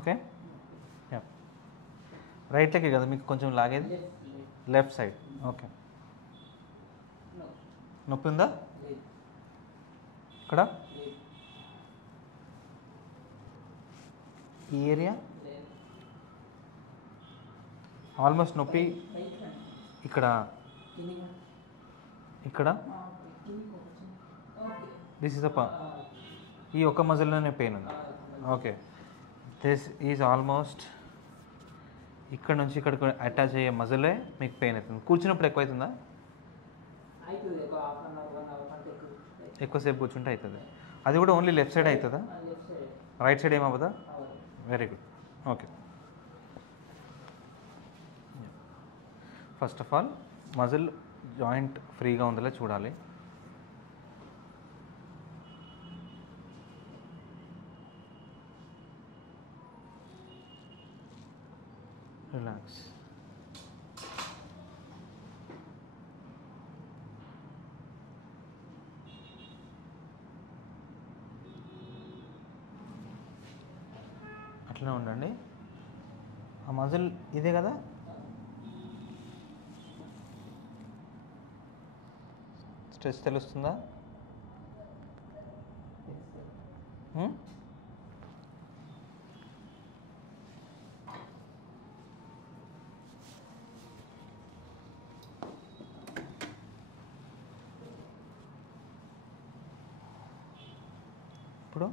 Okay, right leg కదా మీకు కొంచెం లాగేది, లెఫ్ట్ సైడ్. ఓకే, నొప్పి ఉందా ఇక్కడ ఈ ఏరియా? ఆల్మోస్ట్ నొప్పి ఇక్కడ ఇక్కడ దిస్ ఇస్ ద ఈ ఒక్క మజిల్లోనే పెయిన్ ఉంది. ఓకే, దిస్ ఈజ్ ఆల్మోస్ట్ ఇక్కడ నుంచి ఇక్కడికి అటాచ్ అయ్యే మజిలే మీకు పెయిన్ అవుతుంది. కూర్చున్నప్పుడు ఎక్కువ అవుతుందా? ఎక్కువసేపు కూర్చుంటే అవుతుంది. అది కూడా ఓన్లీ లెఫ్ట్ సైడ్ అవుతుందా? రైట్ సైడ్ ఏమవుతుందా? Very good. Okay, first of all muscle joint ఫ్రీగా ఉందలే చూడాలి. రిలాక్స్. అట్లనే ఉండండి. ఆ మజిల్ ఇదే కదా? స్ట్రెస్ తెలుస్తుందా? ఇప్పుడు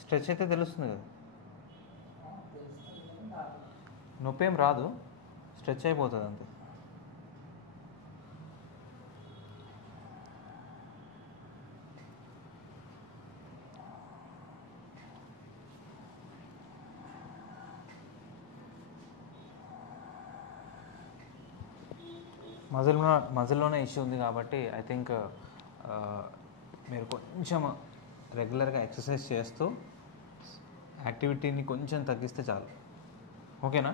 స్ట్రెచ్ అయితే తెలుస్తుంది కదా, నొప్పి ఏం రాదు, స్ట్రెచ్ అయిపోతుంది అంతే. మజిల్లోనే ఇష్యూ ఉంది కాబట్టి ఐ థింక్ మీరు కొంచెం రెగ్యులర్గా ఎక్సర్సైజ్ చేస్తూ యాక్టివిటీని కొంచెం తగ్గిస్తే చాలు. ఓకేనా?